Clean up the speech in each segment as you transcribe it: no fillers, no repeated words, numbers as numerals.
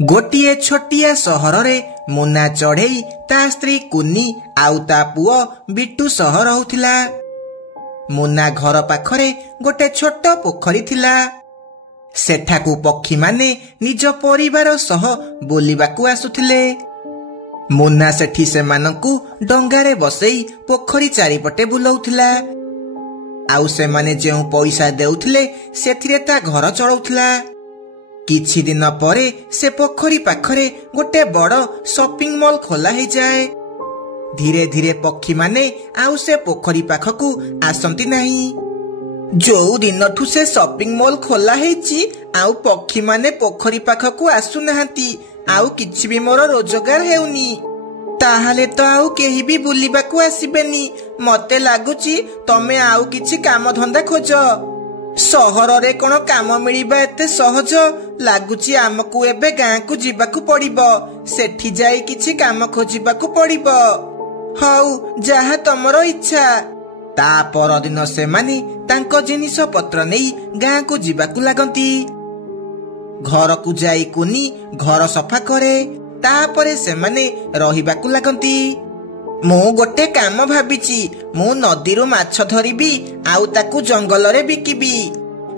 गोटिए छोटिया सहर रे मुन्ना चढ़ई ता स्त्री कुन्नी आउ ता पुओ बिट्टू सह रहुथिला। मुन्ना घर पाखरे गोटे छोट पोखरी थिला। सेठाकू पक्षी माने निज परिवार सह बोलिबाकू आसुथिले। मुन्ना सेठी सेमानंकू डंगारे बसई पोखरी चारिपटे बुलाउथिला। आउ सेमाने जेउ पैसा देउथिले सेथिरे ता घर चलाउथिला। किछि दिन परे से पोखरी पाखरे गोटे बड़ शॉपिंग मॉल खोला हो जाए। धीरे धीरे पक्षी माने आउ से पोखरी पाखकू आसंती नहीं। जो दिनठू से शॉपिंग मॉल खोला हेची आउ पक्षी माने पोखरी पाखकू आसु नाहंती। आउ किछि भी मोर रोजगार हेउनी। ताहाले तो आउ केही भी बुलिबाकू आसीबेनी। मते लागुची तमे आउ किछि काम धंदा खोज। सहर रे कोन काम मिलिबा एते सहज लागुची। आमकू एबे गाँ को जीवाकू पड़िबो। सेठी जाई किछि काम खोजिबाकू पड़िबो। हौ जहा तमरो इच्छा। ता पर दिन से माने तांको जिनिस पत्र नेई गाँ को जीवाकू लागंती। घर को जाई कुनी घर सफा करे। तापरे से माने रहिबाकू लागंती। मु गोटे काम भाबिची। मु नदीरू माछ धरिबी आउ ताकू जंगल रे बिकिबी।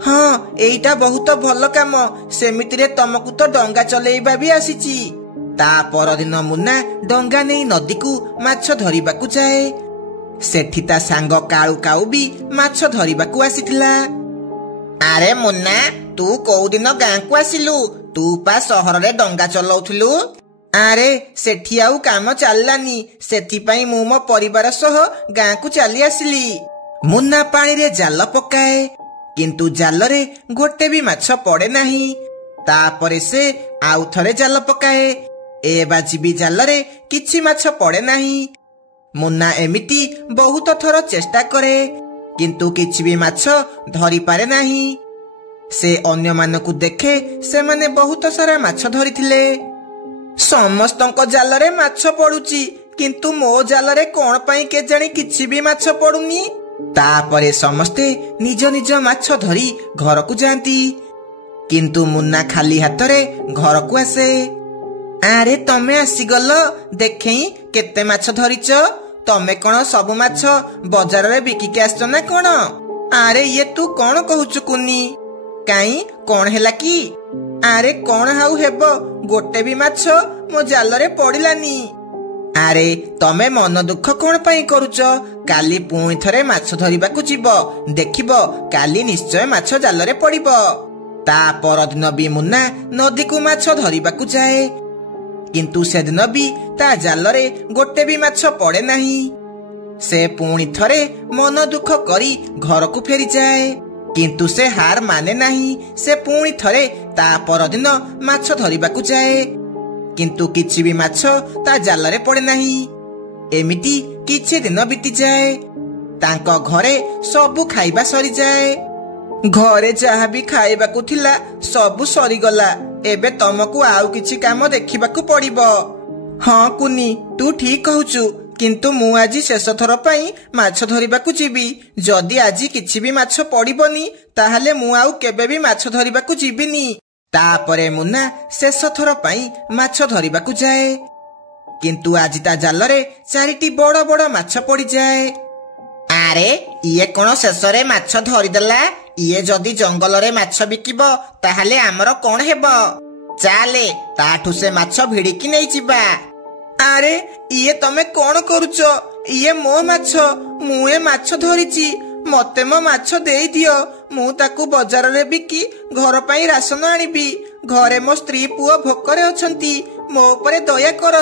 हाँ एइटा बहुत भल काम। सेमितिरे तमकू तो डंगा चलेइबा भी आसीची। ता पर दिन मुन्ना डंगा नेई नदी को माछ धरिबाकू जाए। सेठी ता सांग काळू काऊ भी माछ धरिबाकू आसीथिला। अरे मुन्ना तू कोउ दिन गाँ को आसिलु? तू पा सहर रे डंगा चलाउथिलु? अरे सेठी आउ काम चललानी। सेथि पई मु मो परिवार सह गाँ को चली आसिली। मुन्ना पानी रे जाल पकाए किंतु जाल रे गोटे भी माछ पड़े नाही। तापरे से आउ थरे जाल पकाए। ए बाजी भी जाल रे किछि माछ पड़े नाही। मुन्ना एमिति बहुत थर चेष्टा करे किंतु किछि भी माछ धरि पारे नाही। से अन्य मानकू देखे से माने बहुत सारा माछ धरिथिले। समस्तंको जाल रे माछ पड़ुची किंतु मो जाल रे कोन पई के जानी किछि भी माछ पड़ुनी। तापरे समस्ते निज निज माछ धरी घर को जाती किंतु मुन्ना खाली हाथ रे घर को आसे। अरे तमे आसीगल देखेई केते माछ धरिच? तमे कोन सब माछ बाजार रे बिकिके आसछ ना कोन? अरे ये तू कोन कहूचु कुनी? काई कोन हैला की? अरे कोन हाउ हेबो गोटे भी माछ मो जाल रे पड़िलानी। अरे तमे मन दुख कोन पई करूच? काली पुणी थरे माछ धरिबाकू जीवो। देखिबो काली निश्चय माछ जाल रे पड़िबो। ता पर दिन भी मुन्ना नदी को माछ धरिबाकू जाए किंतु से दिन भी ता जाल रे गोटे भी माछ पड़े नाही। से पुणी थरे मन दुख करी घर को फेरी जाए किंतु से हार माने नाही। से पुणी थरे ता पर दिन माछ धरिबाकू जाए किंतु किछि भी माछ ता जाल रे पड़े नाही। एमिति किछि दिन बीती जाए। तांको घरे सबु खाइबा सरी जाए। घरे जहा भी खाइबाकू थिला सबु सरी गला। एबे तमकू आउ किछि काम देखिबाकू पड़िबो। हाँ कुनी तू ठीक कहूचु किंतु मु आजी शेष थर पई माछ धरिबाकू जीबी। जदि आजी किछि भी माछ पड़िबोनी ताहाले मु आउ केबे भी माछ धरिबाकू जीबिनी। तापरे मुन्ना शेष थर पई माछ धरिबाकू जाए किंतु आजी ता जाल रे चारिटी बड़ बड़ माछ पड़ी जाए। अरे इए कोन शेष रे माछ धरिदेला? इए जदि जंगल रे माछ बिकिबो ताहाले हमरो कोन हेबो? चाले ताठू से माछ भिड़िकी नै जिबा। अरे इए तमे कोन करूच? इए मो माछ। मु ए माछ धरिची। मते मो माछ देई दियो। मु ताकू बाजार रे बिकी घर पई राशन आनिबी। घरे मो स्त्री पुओ भोकरे अछंती। मो ऊपर दया कर।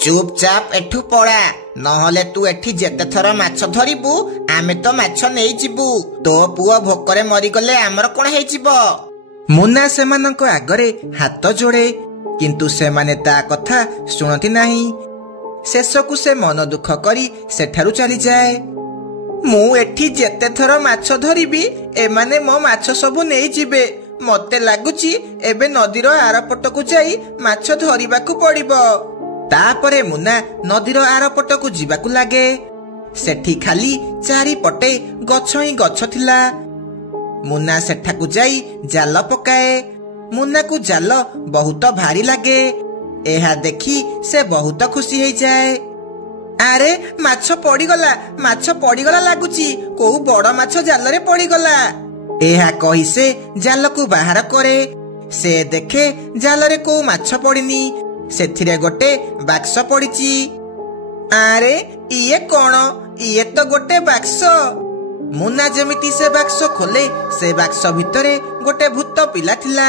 चुपचाप एठू पड़ा नहले तू एठी जेते थर माछ धरिबू आमे तो माछ नेई जिबू। तो पुओ भोकरे मरी गले हमर कोन हेई जिवो? मुन्ना सेमानंको आगरे हाथ जोड़े किंतु सेमाने ता कथा सुनती नाही। शेषकू से मन दुख करी सेठारु चली जाए। मु एठी जेते थर माछ धरिबी एमाने मो माछ सबु नेई जिबे। मते लागुची एबे नदीर आरपटकू जाई माछ धरिबाकू पड़िबो। तापरे मुन्ना नदीर आरपटकू जीवाकू लागे। सेठी खाली चारि पटे गछ ही गछ थिला। मुन्ना सेठाकू जाई जाल पकाए ମୁନାକୁ ଜାଲ ବହୁତ ଭାରି ଲାଗେ। ଏହା ଦେଖି ସେ ବହୁତ ଖୁସି ହେଇଯାଏ। ଆରେ ମାଛ ପଡିଗଲା ଲାଗୁଛି, କୋଉ ବଡ ମାଛ ଜାଲରେ ପଡିଗଲା। ଏହା କହି ସେ ଜାଲକୁ ବାହାର କରେ। ସେ ଦେଖେ ଜାଲରେ କୋଉ ମାଛ ପଡିନି, ସେଥିରେ ଗୋଟେ ବାକ୍ସ ପଡିଛି। ଆରେ ଇଏ କଣ? ଇଏ ତ ଗୋଟେ ବାକ୍ସ। ମୁନା ଯେମିତି ସେ ବାକ୍ସ ଖୋଲେ, ସେ ବାକ୍ସ ଭିତରେ ଗୋଟେ ଭୂତ ପିଲା ଥିଲା।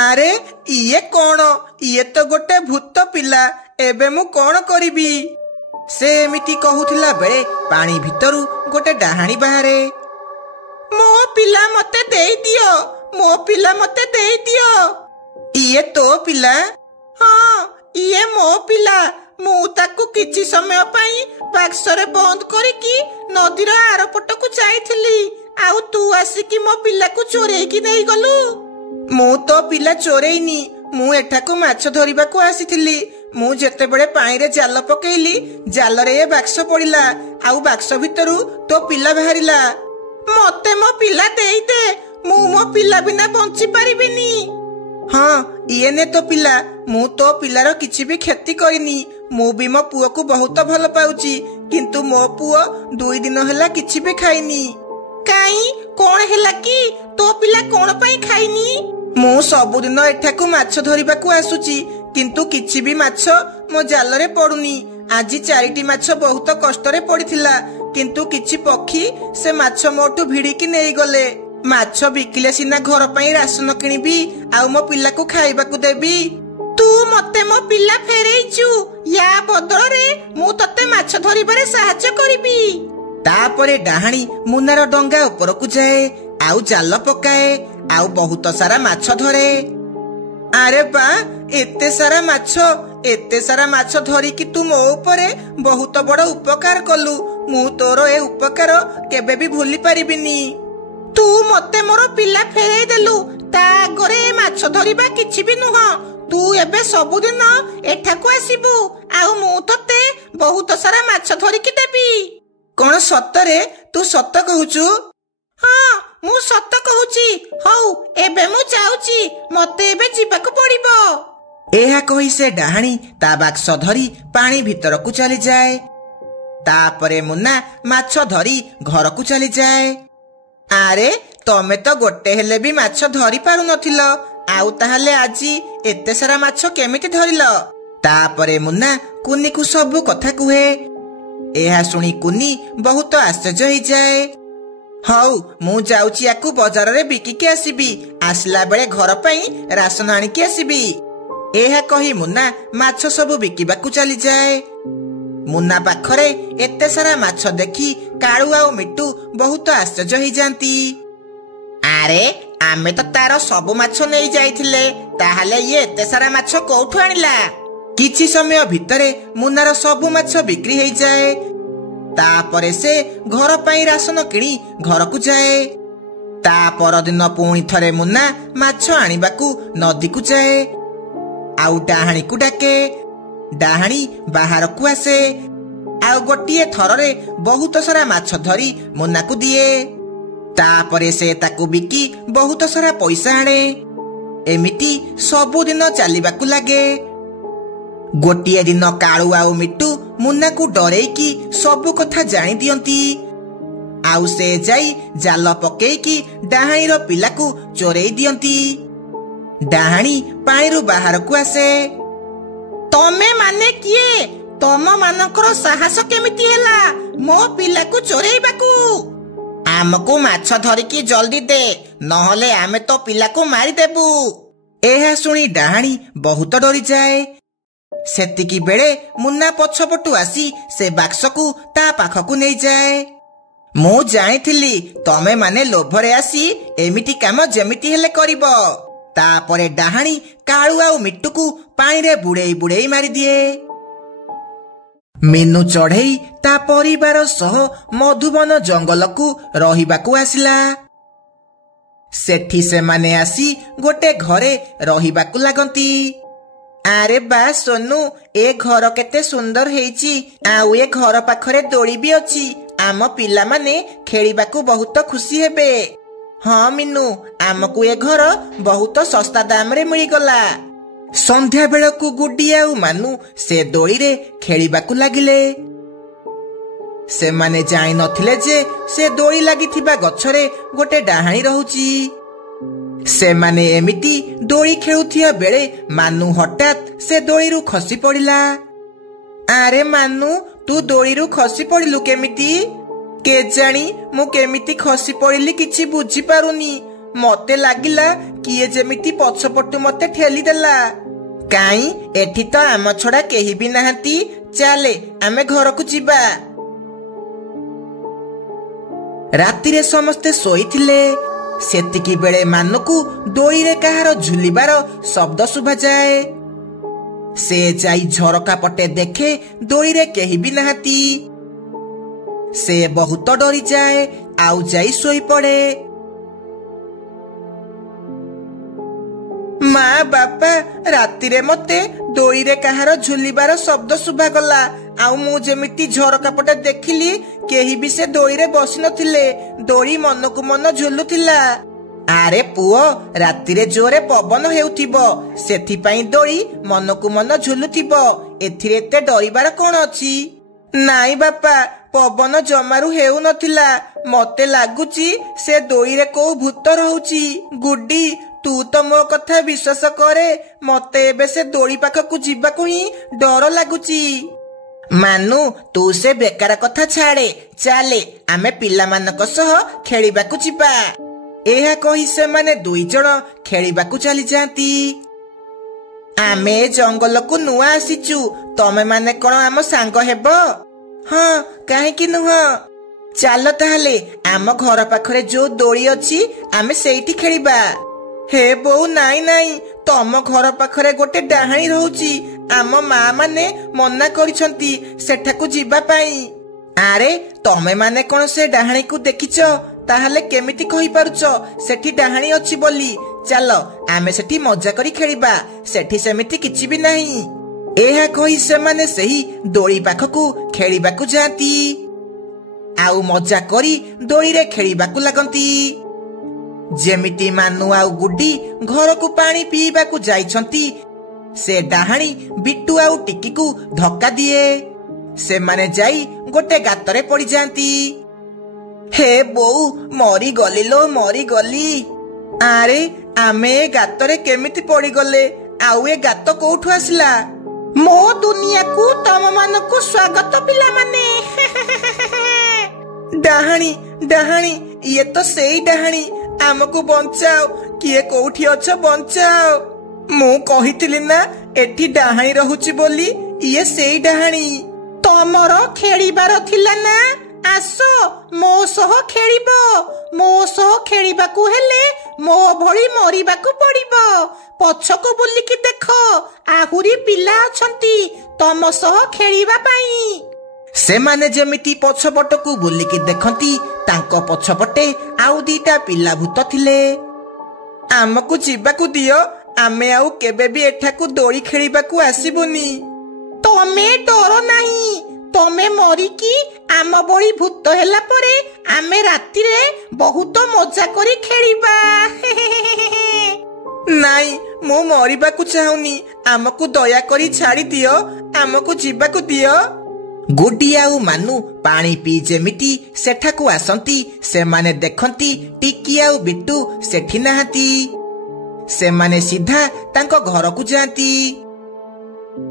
ଆରେ ଇଏ କଣ? ଇଏ ତ ଗୋଟେ ଭୂତ ପିଲା। ଏବେ ମୁଁ କଣ କରିବି? ସେ ଏମିତି କହୁଥିଲା ବେଳେ ପାଣି ଭିତରୁ ଗୋଟେ ଡାହାଣୀ ବାହାରେ। ମୋ ପିଲା ମତେ ଦେଇଦିଅ, ମୋ ପିଲା ମତେ ଦେଇଦିଅ। ଇଏ ତୋ ପିଲା? ହଁ, ଇଏ ମୋ ପିଲା। ମୁଁ ତାକୁ କିଛି ସମୟ ପାଇଁ ବାକ୍ସରେ ବନ୍ଦ କରିକି ନଦୀର ଆରପଟକୁ ଯାଇଥିଲି, ଆଉ ତୁ ଆସିକି ମୋ ପିଲାକୁ ଚୋରେଇକି ନେଇଗଲୁ। ମୁଁ ତୋ ପିଲା ଚୋରେଇନି, ମୁଁ ଏଠାକୁ ମାଛ ଧରିବାକୁ ଆସିଥିଲି। ମୁଁ ଯେତେବେଳେ ପାଣିରେ ଜାଲ ପକେଇଲି, ଜାଲରେ ଏ ବାକ୍ସ ପଡିଲା, ଆଉ ବାକ୍ସ ଭିତରୁ ତୋ ପିଲା ବାହାରିଲା। ମତେ ମୋ ପିଲା ଦେଇଦେ, ମୁଁ ମୋ ପିଲା ବିନା ବଞ୍ଚି ପାରିବିନି। ହଁ, ଇଏ ନେ ତୋ ପିଲା। ମୁଁ ତୋ ପିଲାର କିଛି ବି କ୍ଷତି କରିନି। ମୁଁ ବି ମୋ ପୁଅକୁ ବହୁତ ଭଲ ପାଉଛି, କିନ୍ତୁ ମୋ ପୁଅ 2 ଦିନ ହେଲା କିଛି ବି ଖାଇନି। କାଇଁ, କଣ ହେଲା କି? ତୋ ପିଲା କଣ ପାଇଁ ଖାଇନି? ମୁଁ ସବୁଦିନ ଏଠାକୁ ମାଛ ଧରିବାକୁ ଆସୁଛି, କିନ୍ତୁ କିଛି ବି ମାଛ ମୋ ଜାଲରେ ପଡୁନି। ଆଜି 4ଟି ମାଛ ବହୁତ କଷ୍ଟରେ ପଡିଥିଲା, କିନ୍ତୁ କିଛି ପକ୍ଷୀ ସେ ମାଛ ମୋଠୁ ଭିଡିକି ନେଇଗଲେ। ମାଛ ବିକିଲେ ସିନା ଘର ପାଇଁ ରାସନ କିଣିବି, ଆଉ ମୋ ପିଲାକୁ ଖାଇବାକୁ ଦେବି। ତୁ ମତେ ମୋ ପିଲା ଫେରେଇଛୁ, ୟା ବଦଳରେ ମୁଁ ତତେ ମାଛ ଧରିବାରେ ସାହାଯ୍ୟ କରିବି। ତାପରେ ଡାହାଣୀ ମୁନାର ଡଙ୍ଗା ଉପରକୁ ଯାଏ, ଆଉ ଜାଲ ପକାଏ, ଆଉ ବହୁତ ସାରା ମାଛ ଧରେ। ଆରେ ବା, ଏତେ ସାରା ମାଛ ଧରିକି ତୁ ମୋ ଉପରେ ବହୁତ ବଡ ଉପକାର କଲୁ। ମୁଁ ତୋର ଏ ଉପକାର କେବେ ବି ଭୁଲି ପାରିବିନି। ତୁ ମତେ ମୋର ପିଲା ଫେରେଇ ଦେଲୁ, ତା ଆଗରେ ମାଛ ଧରିବା କିଛି ବି ନୁହଁ। ତୁ ଏବେ ସବୁଦିନ ଏଠାକୁ ଆସିବୁ, ଆଉ ମୁଁ ତତେ ବହୁତ ସାରା ମାଛ ଧରିକି ଦେବି। କଣ ସତରେ? ତୁ ସତ କହୁଛୁ? ହଁ, ମୁଁ ସତ କହୁଛି। ହଉ, ଏବେ ମୁଁ ଯାଉଛି, ମତେ ଏବେ ଯିବାକୁ ପଡିବ। ଏହା କହି ସେ ଡାହାଣୀ ତା ବାକ୍ସ ଧରି ପାଣି ଭିତରକୁ ଚାଲିଯାଏ। ତାପରେ ମୁନା ମାଛ ଧରି ଘରକୁ ଚାଲିଯାଏ। ଆରେ, ତମେ ତ ଗୋଟେ ହେଲେ ବି ମାଛ ଧରି ପାରୁନଥିଲ, ଆଉ ତାହେଲେ ଆଜି ଏତେ ସାରା ମାଛ କେମିତି ଧରିଲ? ତାପରେ ମୁନା କୁନିକୁ ସବୁ କଥା କୁହେ। ଏହା ଶୁଣି କୁନି ବହୁତ ଆଶ୍ଚର୍ଯ୍ୟ ହେଇଯାଏ। ହଉ, ମୁଁ ଯାଉଛି ୟାକୁ ବଜାରରେ ବିକିକି ଆସିବି। ଆସିଲା ବେଳେ ଘର ପାଇଁ ରାସନ ଆଣିକି ଆସିବି। ଏହା କହି ମୁନା ମାଛ ସବୁ ବିକିବାକୁ ଚାଲିଯାଏ। ମୁନା ପାଖରେ ଏତେ ସାରା ମାଛ ଦେଖି କାଳୁ ଆଉ ମିଟୁ ବହୁତ ଆଶ୍ଚର୍ଯ୍ୟ ହେଇଯାନ୍ତି। ଆରେ, ଆମେ ତ ତାର ସବୁ ମାଛ ନେଇ ଯାଇଥିଲେ, ତାହେଲେ ଇଏ ଏତେ ସାରା ମାଛ କୋଉଠୁ ଆଣିଲା? କିଛି ସମୟ ଭିତରେ ମୁନାର ସବୁ ମାଛ ବିକ୍ରି ହେଇଯାଏ। ତାପରେ ସେ ଘର ପାଇଁ ରାସନ କିଣି ଘରକୁ ଯାଏ। ତା ପରଦିନ ପୁଣି ଥରେ ମୁନା ମାଛ ଆଣିବାକୁ ନଦୀକୁ ଯାଏ, ଆଉ ଡାହାଣୀକୁ ଡାକେ। ଡାହାଣୀ ବାହାରକୁ ଆସେ, ଆଉ ଗୋଟିଏ ଥରରେ ବହୁତ ସାରା ମାଛ ଧରି ମୁନାକୁ ଦିଏ। ତାପରେ ସେ ତାକୁ ବିକି ବହୁତ ସାରା ପଇସା ଆଣେ। ଏମିତି ସବୁଦିନ ଚାଲିବାକୁ ଲାଗେ। ଗୋଟିଏ ଦିନ କାଳୁ ଆଉ ମିଟୁ ମୁନାକୁ ଡରେଇକି ସବୁ କଥା ଜାଣି ଦିଅନ୍ତି, ଆଉ ସେ ଯାଇ ଜାଲ ପକେଇକି ଡାହାଣୀର ପିଲାକୁ ଚୋରେଇ ଦିଅନ୍ତି। ଡାହାଣୀ ପାଣିରୁ ବାହାରକୁ ଆସେ। ତମେ ମାନେ କିଏ? ତମ ମାନଙ୍କର ସାହସ କେମିତି ହେଲା ମୋ ପିଲାକୁ ଚୋରେଇବାକୁ? ଆମକୁ ମାଛ ଧରିକି ଜଲ୍ଦି ଦେ, ନହେଲେ ଆମେ ତ ପିଲାକୁ ମାରିଦେବୁ। ଏହା ଶୁଣି ଡାହାଣୀ ବହୁତ ଡରିଯାଏ। ସେତିକି ବେଳେ ମୁନା ପଛପଟୁ ଆସି ସେ ବାକ୍ସକୁ ତା ପାଖକୁ ନେଇଯାଏ। ମୁଁ ଜାଣିଥିଲି ତମେ ମାନେ ଲୋଭରେ ଆସି ଏମିତି କାମ ଯେମିତି ହେଲେ କରିବ। ତାପରେ ଡାହାଣୀ କାଳୁ ଆଉ ମିଟୁକୁ ପାଣିରେ ବୁଡେଇ ବୁଡେଇ ମାରିଦିଏ। ମିନୁ ଚଢେଇ ତା ପରିବାର ସହ ମଧୁବନ ଜଙ୍ଗଲକୁ ରହିବାକୁ ଆସିଲା। ସେଠି ସେମାନେ ଆସି ଗୋଟେ ଘରେ ରହିବାକୁ ଲାଗନ୍ତି। ଆରେ ବା ସୋନୁ, ଏ ଘର କେତେ ସୁନ୍ଦର ହେଇଛି, ଆଉ ଏ ଘର ପାଖରେ ଦୋଳି ବି ଅଛି। ଆମ ପିଲାମାନେ ଖେଳିବାକୁ ବହୁତ ଖୁସି ହେବେ। हाँ मीनू, आमको ए घर बहुत सस्ता दाम रे मिलगला। संध्या बेलकू गुड्डी आउ मानू से दोली रे खेलिबाकू लागिले। से माने जाई नथिले जे से दोली लागिथिबा गछरे गोटे डाहाणी रहुची। से माने एमिति दोली खेलुथिया बेले मानू हठात से दोलीरू खसी पड़िला। अरे मानू, तू दोलीरू खसी पड़िलु केमिति? केजाणी मु केमिति खसी पड़िली किछि बुझी पारुनी। मते लागिला किए जेमिति पछपटु मते ठेली देला। काई एठी तो आम छड़ा केही भी नाहंती। चाले आमे घरकू जिबा। रातिरे समस्ते सोईथिले। सेतिकी बेले मानुकू दोईरे कहार झुलिबार शब्द शुभा जाए। से जाई झरका पटे देखे दोईरे केही भी नाहंती। से बहुत डरी जाए आउ जाई सोई पड़े। माँ बापा, रातिरे मते दोईरे कहार झुलिबार शब्द शुभा गला। आउ मु जेमिति झरका पटे देखिली केही भी से दोईरे बसी नथिले। दोई मनकु मन झुलुथिला। आरे पुओ, रातिरे जोरे पवन हेउथिबो, सेथिपाई दोई मनकु मन झुलुथिबो। एथिरे एते डरिबार कोन अछि? नाई बापा, पवन जमारू हेउ नथिला। मते लागुची से दोईरे को भूत रहउची। गुड्डी, तू तो मो कथा विश्वास करे। मते एबे से दोली पाखकू जिबाकू ही डर लागुची। मानू, तू से बेकार कथा छाड़े। चाले आमे पिला मानक सह खेलिबाकू जिबा। एहा कहि से माने दुई जण खेलिबाकू चली जांती। आमे जंगल को नुआ आसीचू, तमे माने कोन आम सांग हेबो? हाँ, काहेकि नुह। चालो ताहले आम घर पाखरे जो दोली अछि आमे सेठी खेलिबा। हे बोउ, नाई नाई, तम घर पाखरे गोटे डाहाणी रहउची। आम माँ माने मना करिसंती सेठाकू जिबा पाई। आरे तमे माने कोन से डाहाणी को देखिच? ताहले केमिति कहि पारुच सेठी डाहाणी अछि बोली? चालो आमे सेठी मजा करी खेलिबा। सेठी सेमिति किछि भी नाही। एहा कहि से माने सही दोली पाखकू खेलिबाकू जांती। आउ मजा करी दोली रे खेलिबाकू लागंती। जेमिति मानू आउ गुड्डी घर को पानी पीबाकू जाइछंती, से डाहाणी बिट्टू आउ टिकी को धक्का दिए। से माने जाई गोटे गातरे पड़ी जांती। हे बोउ, मरी गली लो, मरी गली। आरे आमे गातरे केमिति पड़ी गले? आउ ए गात कोठु आसला? मो दुनिया को तम मानकू स्वागत पिला माने। डाहाणी डाहाणी, ये तो सेई डाहाणी। आमको बंचाओ, किए कोठी अछ बंचाओ। मु कहितिली ना एठी डाहाणी रहउची बोली। ये सेई डाहाणी। तमर खेलिबार थिला ना? आसो मो सह खेलिबो। मो सह खेलिबाकू हेले मो भଳି मरिबाकू पड़िबो। पछको बुलिकी देखो, आहुरी पिला अछंती तम सह खेलिबा पाई। से माने जेमिति पछपटकू बुलिकी देखंती, तांको पछपटे आउ दीटा पिला भूत थिले। आमको जिबाकू दियो, आमे आउ केबे भी एठाकू दोली खेलिबाकू आसीबुनी। तमे डरो नाही। तमे मरिकी आम बड़ी भूत हेला परे आमे रातिरे बहुत मजा करी खेलिबा। नाई, मु मरिबाकू चाहुनी। आमको दया करी छाड़ी दियो, आमको जिबाकू दियो। गुड्डी आउ मानू पानी पी जेमिति सेठाकू आसंती। से माने देखंती टिकी आउ बिट्टू सेठी नाहांती। से माने सीधा तांको घर को जांती।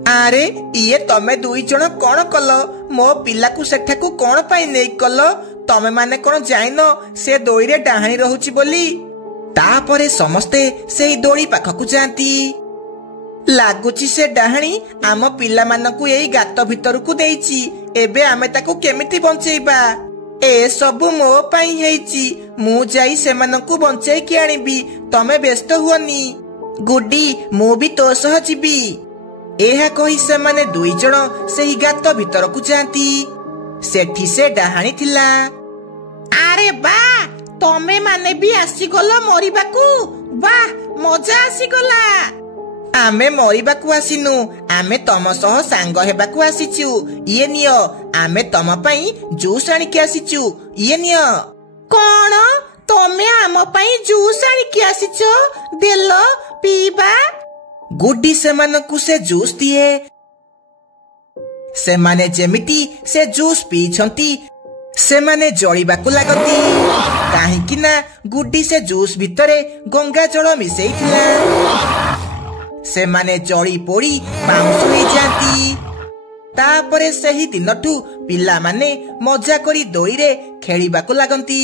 आरे इए तमे दुई जण कोन कल? मो पिला को सेठाकू कोन पाई नै कल? तमे माने कोन जाइनो से दोई रे डाहाणी रहउची बोली? तापरे समस्ते सेही दोली पाखकू जांती। लागुची से डाहाणी आम पिला मानकू एई गात भितरकू देइची। एबे आमे ताकू केमिति बंचेइबा? ए सबु मो पाई हेइची। मु जाई सेमानकू बंचेई कि आनिबी। तमे व्यस्त हुअनी। गुड्डी, मु भी तो सह जिबी। एहा कहि से माने दुई जण सेही गात भितरकू जांती। सेठी से डाहाणी थिला। आरे बा, तमे माने भी आसी गलो मरिबाकू। वाह, मजा आसी गला। आमे मरिबाकू आसिनु, आमे तम सह सांग हेबाकू आसिचु। ये नियो, आमे तम पई जूस आनिके आसिचु। ये नियो। कोन ତମେ ଆମ ପାଇଁ ଜୁସ୍ ଆଣିକି ଆସିଛ, ଦେଲ ପିଇବା। ଗୁଡି ସେମାନଙ୍କୁ ସେ ଜୁସ୍ ଦିଏ। ସେମାନେ ଯେମିତି ସେ ଜୁସ୍ ପିଇଛନ୍ତି ସେମାନେ ଜଳିବାକୁ ଲାଗନ୍ତି, କାହିଁକି ନା ଗୁଡି ସେ ଜୁସ୍ ଭିତରେ ଗଙ୍ଗା ଜଳ ମିଶେଇଥିଲା। ସେମାନେ ଜଳି ପୋଡ଼ି ପାଉଁଶ ହେଇଯାଆନ୍ତି। ତାପରେ ସେହି ଦିନଠୁ ପିଲାମାନେ ମଜା କରି ଦୋଳିରେ ଖେଳିବାକୁ ଲାଗନ୍ତି।